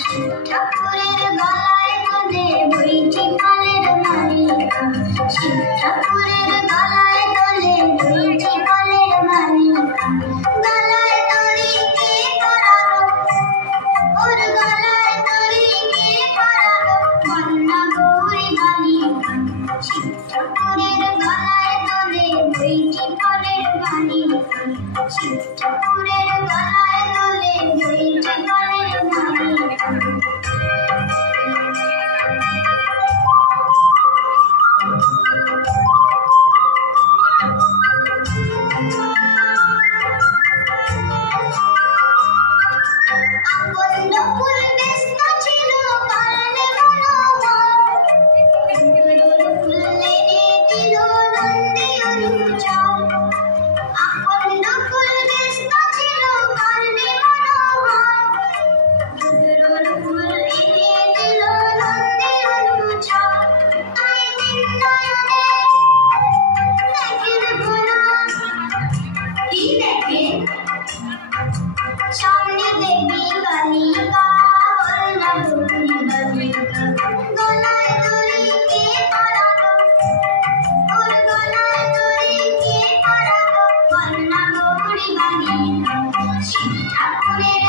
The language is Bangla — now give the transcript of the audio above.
শিব ঠাকুরের গলায় তোলে বইটি ফলের মালিকা, শিব ঠাকুরের গলায় তোলে বইটি ফলের মালিকা। গলায় দড়ি কে পরালো, ওর গলায় দড়ি কে পরালো, কন্যা গৌরী বালিকা। শিব ঠাকুরের গলায় তোলে বইটি ফলের মালিকা, শিব ঠাকুরের গলায় তোলে বইটি ফলের মালিকা। আকন্দ ফুল ব্যস্ত ছিল কাননে মনোহর, ফুল এনে দিল নন্দী অনুচর। আকন্দ ফুল ব্যস্ত ছিল কাননে মনোহর, ফুল এনে দিল নন্দী অনুচর। তাই তিন নয়নে দেখেন ভোলা, কি দেখে? সামনে দেবী কালিকা, কন্যা গৌরী বালিকা। গলায় দড়ি কে পরালো, ওর গলায় দড়ি কে পরালো, কন্যা গৌরী বালিকা। শিব ঠাকুরের